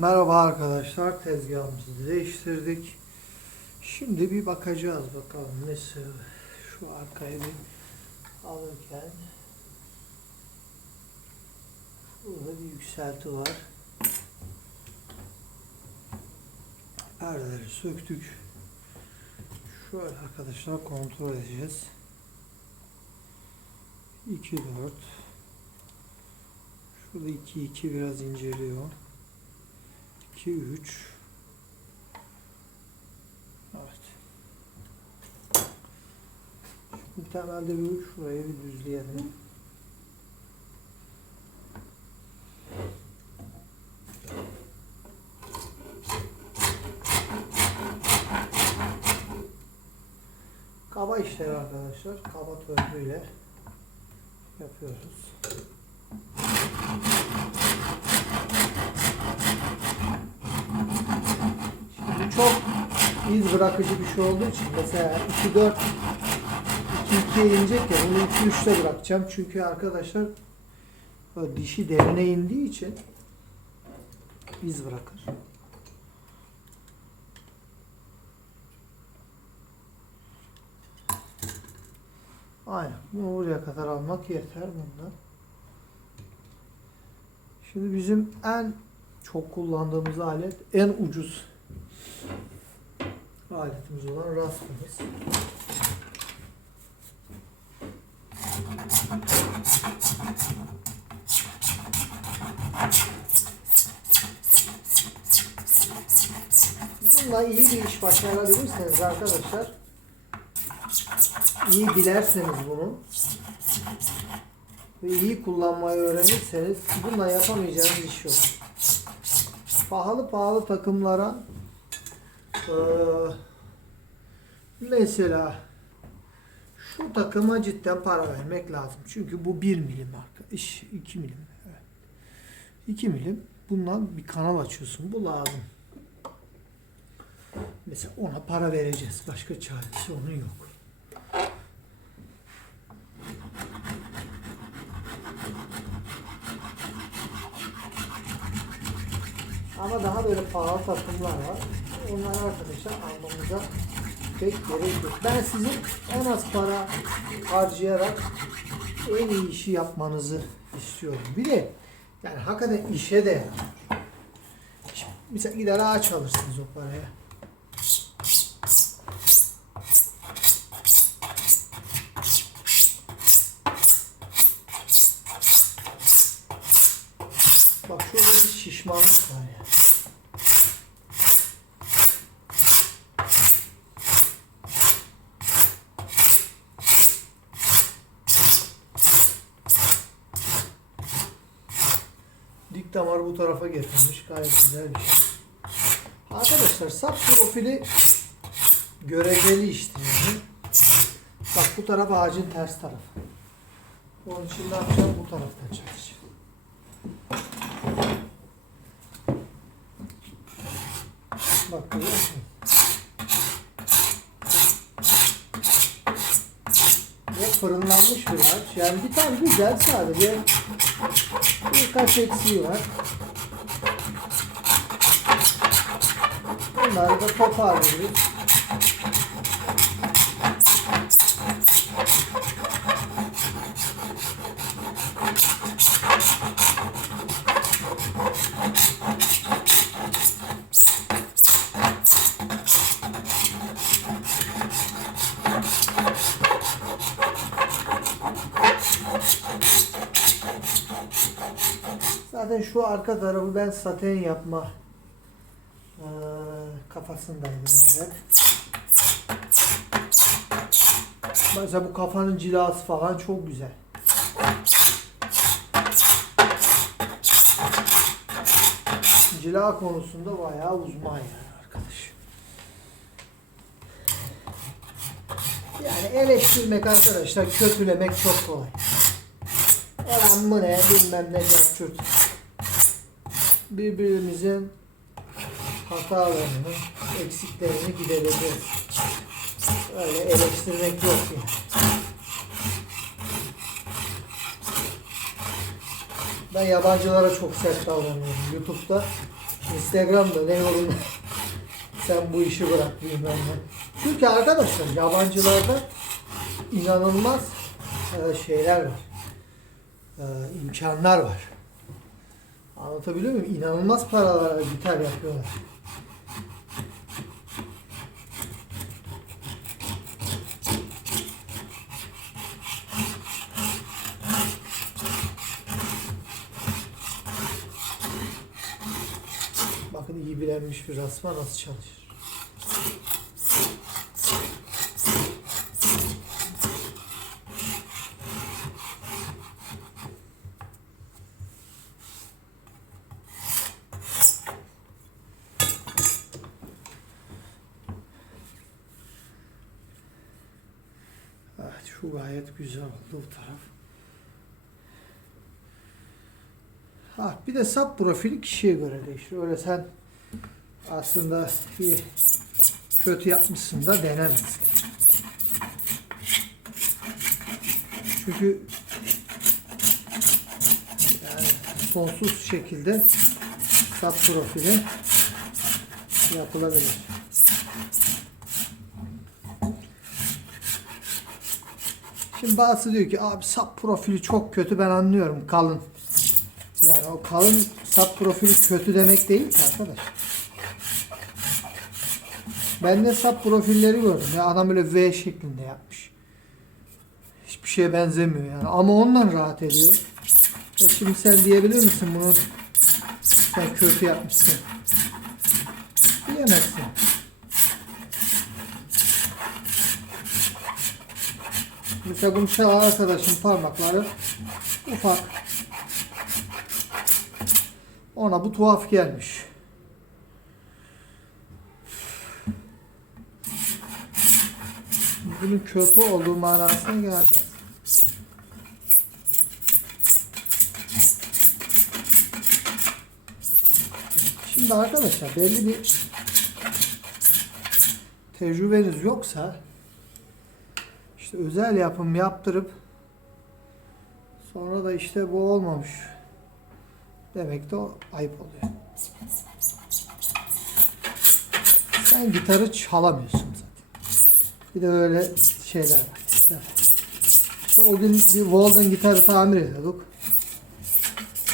Merhaba arkadaşlar, tezgahımızı değiştirdik. Şimdi bir bakacağız bakalım nasıl şu arkayı bir alırken. Burada bir yükselti var. Perdeleri söktük. Şöyle arkadaşlar kontrol edeceğiz. 2 4 Şurada 2 2 biraz inceliyor. 2 3 Evet. Şimdi temelde bir şurayı bir düzleyelim. Kaba işleri arkadaşlar. Kaba törpüyle yapıyoruz. Şimdi çok iz bırakıcı bir şey olduğu için mesela 2 4 2 2'ye inecek ya bunu 2 3'te bırakacağım. Çünkü arkadaşlar dişi derine indiği için iz bırakır. Aynen. Bunu buraya kadar almak yeter bundan. Şimdi bizim en çok kullandığımız alet en ucuz aletimiz olan rastımız. Bununla iyi bir iş başarabilirseniz arkadaşlar iyi dilerseniz bunu ve iyi kullanmayı öğrenirseniz bununla yapamayacağınız iş yok. Pahalı pahalı takımlara eee, mesela şu takıma cidden para vermek lazım. Çünkü bu 1 milim arka, iş 2 milim. Evet. 2 milim. Bundan bir kanal açıyorsun. Bu lazım. Mesela ona para vereceğiz. Başka çaresi onun yok. Ama daha böyle pahalı takımlar var. Onları arkadaşlar almamıza pek gerek yok. Ben sizin en az para harcayarak en iyi işi yapmanızı istiyorum. Bir de yani hakikaten işe de Mesela gider ağaç alırsınız o paraya. Bak şurada bir şişmanlık var ya. Dik damar bu tarafa getirmiş. Gayet güzel bir şey. Arkadaşlar sap profili göreceli işte yani. Bak bu taraf ağacın ters tarafı. Onun için ne yapacağım? Bu taraftan çalışacağım. Bak görüyor musun? Ve fırınlanmış bir ağaç. Yani bir tane güzel sadece birkaç eksiği var. Bunları da toparlıyoruz. Zaten şu arka tarafı ben saten yapma kafasındaydım ben. Mesela bu kafanın cilası falan çok güzel. Cila konusunda bayağı uzman yani arkadaş. Yani eleştirmek arkadaşlar kötülemek çok kolay. Ulan bu ne bilmem ne yapçurt. Birbirimizin hatalarını, eksiklerini gidereceğiz. Öyle eleştirmek yok yani. Ben yabancılara çok sert davranıyorum. YouTube'da Instagram'da ne yorum sen bu işi bırak bilmem ne. Çünkü arkadaşlar yabancılarda inanılmaz e, şeyler var. E, imkanlar var. Anlatabiliyor muyum? İnanılmaz paralara gitar yapıyorlar. Bakın iyi bilenmiş bir rasma nasıl çalışır. Evet, şu gayet güzel oldu bu taraf. Ha, bir de sap profili kişiye göre değişir. Öyle sen aslında bir kötü yapmışsın da denemez. Yani. Çünkü yani sonsuz şekilde sap profili yapılabilir. Şimdi bazısı diyor ki abi sap profili çok kötü ben anlıyorum kalın. Yani o kalın sap profili kötü demek değil ki arkadaş. Ben de sap profilleri gördüm. Ya adam böyle V şeklinde yapmış. Hiçbir şeye benzemiyor yani. Ama ondan rahat ediyor. E şimdi sen diyebilir misin bunu sen kötü yapmışsın. Diyemezsin. Mesela bu şu arkadaşın parmakları ufak. Ona bu tuhaf gelmiş. Bunun kötü olduğu manasına gelmez. Şimdi arkadaşlar belli bir tecrübeniz yoksa işte özel yapım yaptırıp sonra da işte bu olmamış demek de o ayıp oluyor. Sen gitarı çalamıyorsun zaten. Bir de böyle şeyler var. İşte, o gün bir Walden gitarı tamir ediyorduk.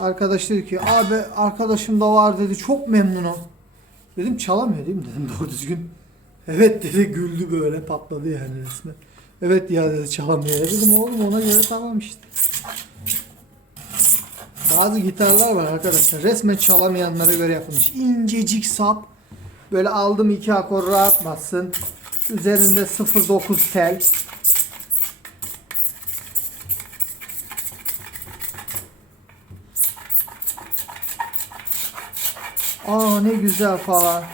Arkadaş dedi ki abi arkadaşım da var dedi çok memnunum. Dedim çalamıyor değil mi dedim doğru düzgün. Evet dedi güldü böyle patladı yani resmen. Evet ya dedi çalamıyor. Dedim oğlum ona göre tamam işte. Bazı gitarlar var arkadaşlar. Resmen çalamayanlara göre yapılmış. İncecik sap. Böyle aldım iki akor rahat bassın. Üzerinde 0.9 tel. Aa ne güzel falan.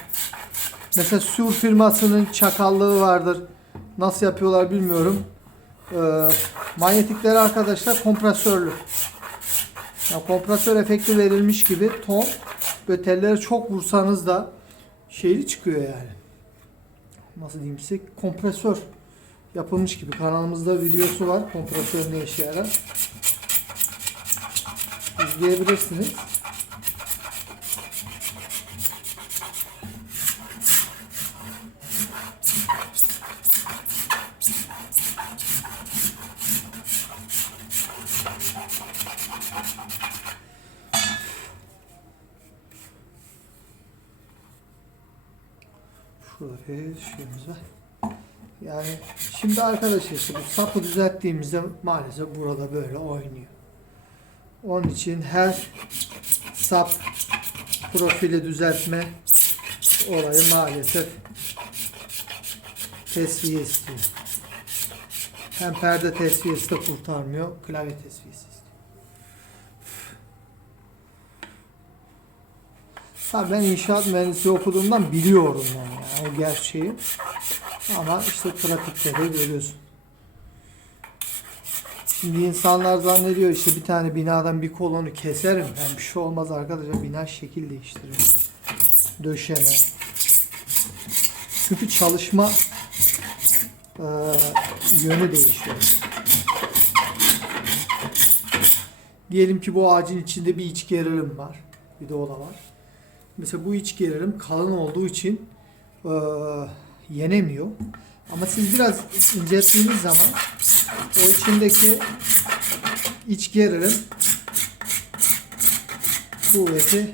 Mesela Sur firmasının çakallığı vardır. Nasıl yapıyorlar bilmiyorum. Ee, manyetikleri arkadaşlar kompresörlü. Ya kompresör efekti verilmiş gibi ton böyle tellere çok vursanız da şeyli çıkıyor yani. Nasıl diyeyim size? Kompresör yapılmış gibi. Kanalımızda videosu var. Kompresör ne işe yarar? İzleyebilirsiniz. Şeyimiz var. Yani şimdi arkadaşlar işte bu sapı düzelttiğimizde maalesef burada böyle oynuyor. Onun için her sap profili düzeltme olayı maalesef tesviye istiyor. Hem perde tesviyesi de kurtarmıyor, klavye tesviyesi istiyor. Tabii ben inşaat mühendisliği okuduğumdan biliyorum yani o gerçeği. Ama işte pratikte de görüyorsun. Şimdi insanlar zannediyor işte bir tane binadan bir kolonu keserim. Yani bir şey olmaz arkadaşlar. Bina şekil değiştirir. Döşeme. Çünkü çalışma e, yönü değişiyor. Diyelim ki bu ağacın içinde bir iç gerilim var. Bir de o da var. Mesela bu iç gerilim kalın olduğu için eee, yenemiyor. Ama siz biraz incelttiğiniz zaman o içindeki iç gerilim kuvveti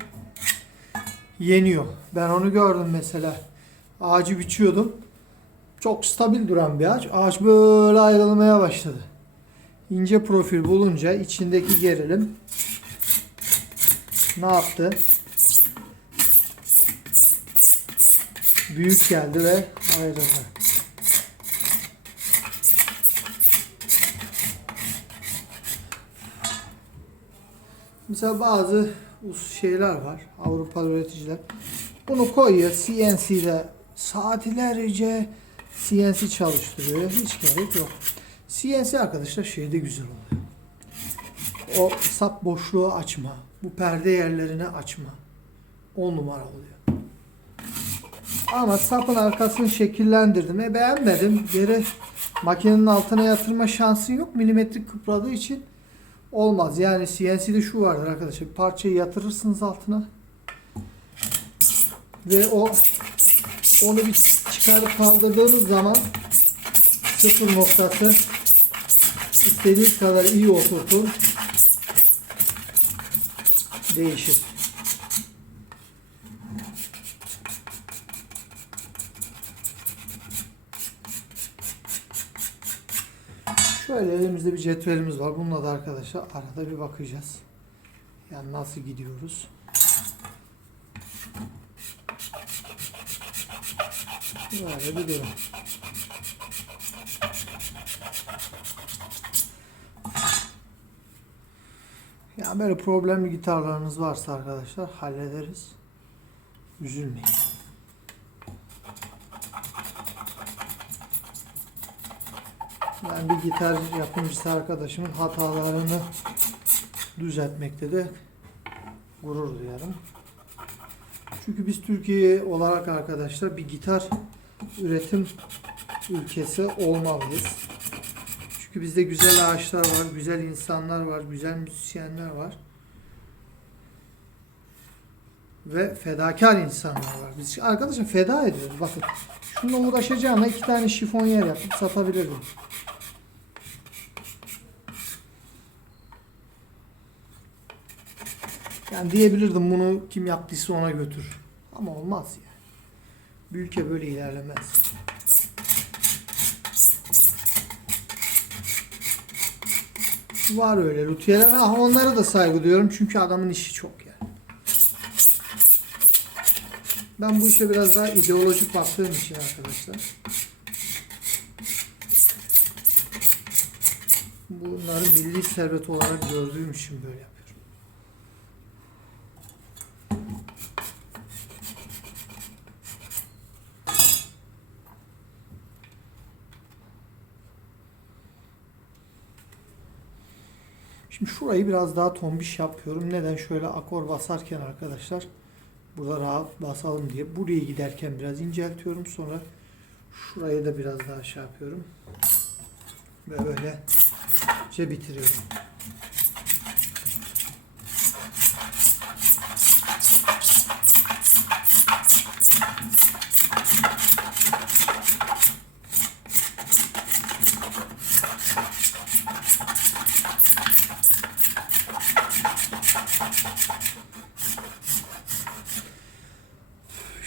yeniyor. Ben onu gördüm mesela. Ağacı biçiyordum. Çok stabil duran bir ağaç. Ağaç böyle ayrılmaya başladı. İnce profil bulunca içindeki gerilim ne yaptı? Büyük geldi ve ayrıldı. Mesela bazı şeyler var. Avrupalı üreticiler. Bunu koyuyor CNC'de saatlerce CNC çalıştırıyor. Hiç gerek yok. CNC arkadaşlar şeyde güzel oluyor. O sap boşluğu açma. Bu perde yerlerini açma. 10 numara oluyor. Ama sapın arkasını şekillendirdim. E beğenmedim. Geri makinenin altına yatırma şansın yok. Milimetrik kıpradığı için olmaz. Yani CNC'de şu vardır arkadaşlar. Parçayı yatırırsınız altına. Ve o onu bir çıkarıp kaldırdığınız zaman sıfır noktası istediğiniz kadar iyi oturtun değişir. Şöyle elimizde bir cetvelimiz var. Bununla da arkadaşlar arada bir bakacağız. Yani nasıl gidiyoruz. Böyle bir durum. Ya böyle problemli gitarlarınız varsa arkadaşlar hallederiz. Üzülmeyin. Ben bir gitar yapımcısı arkadaşımın hatalarını düzeltmekte de gurur duyarım. Çünkü biz Türkiye olarak arkadaşlar bir gitar üretim ülkesi olmalıyız. Çünkü bizde güzel ağaçlar var, güzel insanlar var, güzel müzisyenler var. Ve fedakar insanlar var. Biz arkadaşlar feda ediyoruz. Bakın şununla uğraşacağıma iki tane şifonyer yapıp satabilirdim. Yani diyebilirdim bunu kim yaptıysa ona götür. Ama olmaz yani. Bir ülke böyle ilerlemez. Var öyle lütfiyeler. Ah, onlara da saygı duyuyorum çünkü adamın işi çok yani. Ben bu işe biraz daha ideolojik baktığım için arkadaşlar. Bunları milli servet olarak gördüğüm için böyle şurayı biraz daha tombiş yapıyorum. Neden? Şöyle akor basarken arkadaşlar burada rahat basalım diye. Buraya giderken biraz inceltiyorum. Sonra şurayı da biraz daha şey yapıyorum. Ve böyle şey bitiriyorum.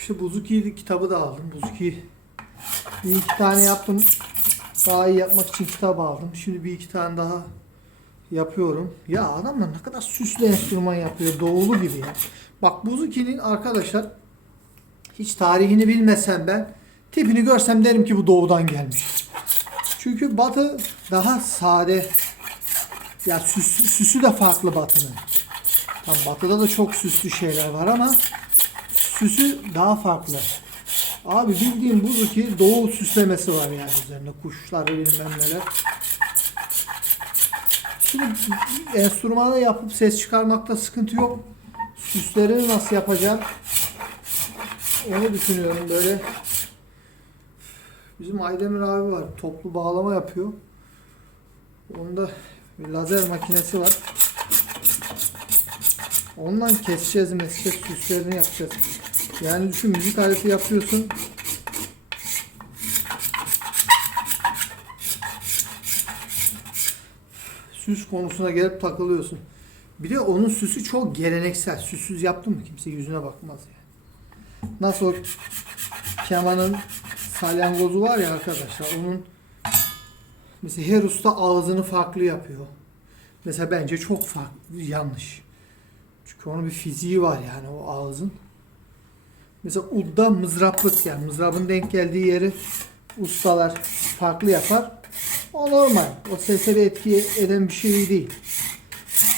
İşte Buzuki kitabı da aldım. Buzuki bir iki tane yaptım. Daha iyi yapmak için kitap aldım. Şimdi bir iki tane daha yapıyorum. Ya adamlar ne kadar süslü enstrüman yapıyor. Doğulu gibi ya. Bak Buzuki'nin arkadaşlar hiç tarihini bilmesem ben tipini görsem derim ki bu doğudan gelmiş. Çünkü batı daha sade. Ya süsü, süsü de farklı batının. Tam batıda da çok süslü şeyler var ama süsü daha farklı. Abi bildiğim buzuki doğu süslemesi var yani üzerinde. Kuşlar bilmem neler. Şimdi enstrümanı yapıp ses çıkarmakta sıkıntı yok. Süslerini nasıl yapacağım? Onu düşünüyorum böyle. Bizim Aydemir abi var. Toplu bağlama yapıyor. Onda bir lazer makinesi var. Ondan keseceğiz, meseceğiz, süslerini yapacağız. Yani düşün müzik aleti yapıyorsun. Süs konusuna gelip takılıyorsun. Bir de onun süsü çok geleneksel. Süssüz yaptın mı kimse yüzüne bakmaz yani. Nasıl o kemanın salyangozu var ya arkadaşlar onun mesela her usta ağzını farklı yapıyor. Mesela bence çok farklı, yanlış. Çünkü onun bir fiziği var yani o ağzın. Mesela udda mızraplık yani mızrabın denk geldiği yeri ustalar farklı yapar. O normal. O sese bir etki eden bir şey değil.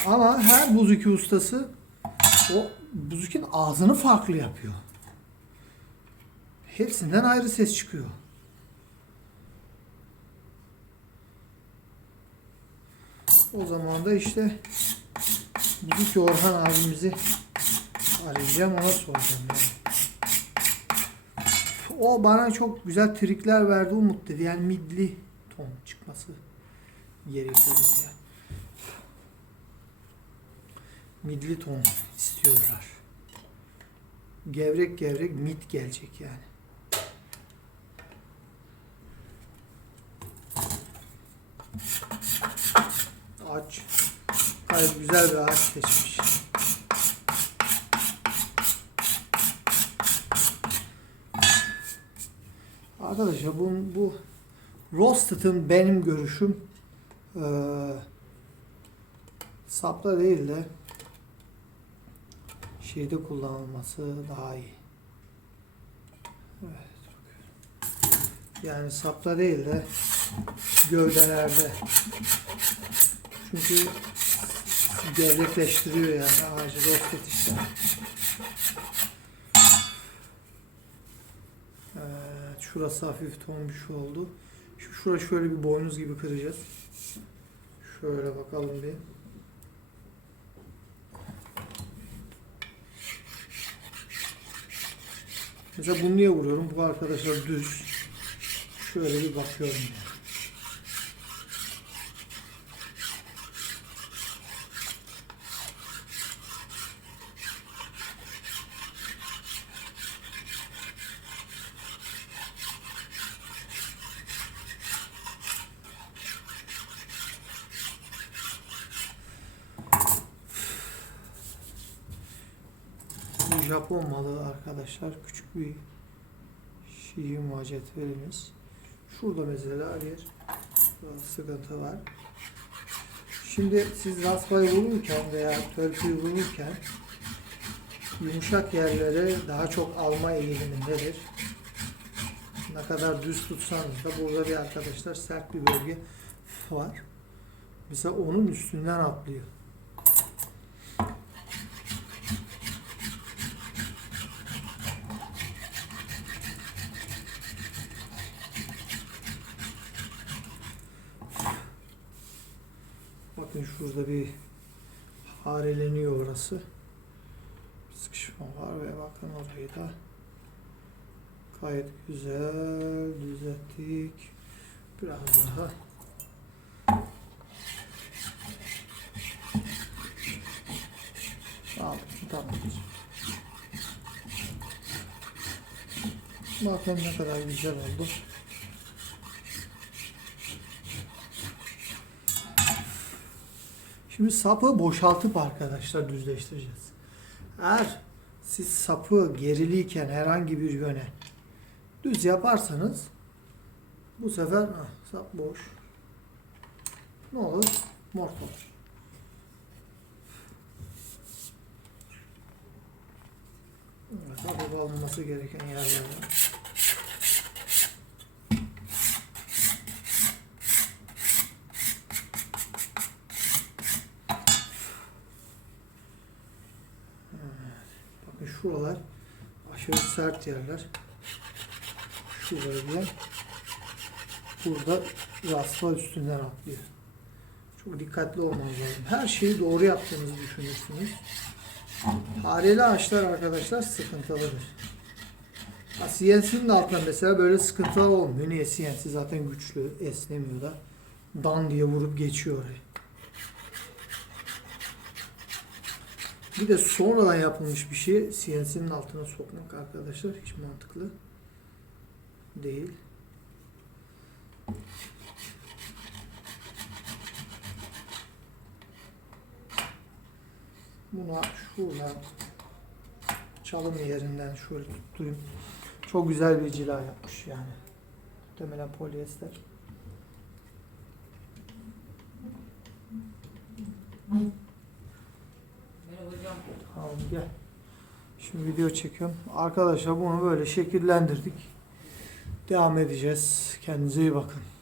Ama her buzuki ustası o buzukin ağzını farklı yapıyor. Hepsinden ayrı ses çıkıyor. O zaman da işte Buzuki Orhan abimizi arayacağım ona soracağım yani. O bana çok güzel trikler verdi Umut dedi. Yani midli ton çıkması gerekiyor dedi yani. Midli ton istiyorlar. Gevrek gevrek mid gelecek yani. Ağaç. Gayet güzel bir ağaç seçmiş. Arkadaşlar bu, bu Rosted'ın benim görüşüm eee sapta değil de şeyde kullanılması daha iyi. Evet. Yani sapta değil de gövdelerde. Çünkü gevrekleştiriyor yani ağacı rostet işte. Evet, şurası hafif tombiş oldu. Şu şura şöyle bir boynuz gibi kıracağız. Şöyle bakalım bir. Mesela bunu niye vuruyorum? Bu arkadaşlar düz. Şöyle bir bakıyorum. yani. Bu Japon arkadaşlar. Küçük bir şiir macetverimiz. Şurada mesela bir sıkıntı var. Şimdi siz raspayı vururken veya törpüyü vururken yumuşak yerlere daha çok alma eğilimindedir. Ne kadar düz tutsanız da burada bir arkadaşlar sert bir bölge var. Mesela onun üstünden atlıyor. Bakın şurada bir hareleniyor orası. Bir sıkışma var ve bakın orayı da gayet güzel düzelttik. Biraz daha aldık. Tamamdır. Bakın ne kadar güzel oldu. Şimdi sapı boşaltıp arkadaşlar düzleştireceğiz. Eğer siz sapı geriliyken herhangi bir yöne düz yaparsanız bu sefer ah, sap boş. Ne olur? Mort olur. Evet, hafif alınması gereken yerler var. Bakın şuralar aşırı sert yerler. Bölge burada raspa üstünden atlıyor. Çok dikkatli olmanız lazım. Her şeyi doğru yaptığınızı düşünürsünüz. Fareli ağaçlar arkadaşlar sıkıntılıdır. CNC'nin altında mesela böyle sıkıntılar olmuyor. Niye? CNC zaten güçlü, esnemiyor da. Dan diye vurup geçiyor oraya. Bir de sonradan yapılmış bir şey CNC'nin altına sokmak arkadaşlar hiç mantıklı değil. Buna şuradan çalım yerinden şöyle tutturayım. Çok güzel bir cila yapmış yani. Muhtemelen polyester. Tamam gel. Şimdi video çekiyorum. Arkadaşlar bunu böyle şekillendirdik. Devam edeceğiz. Kendinize iyi bakın.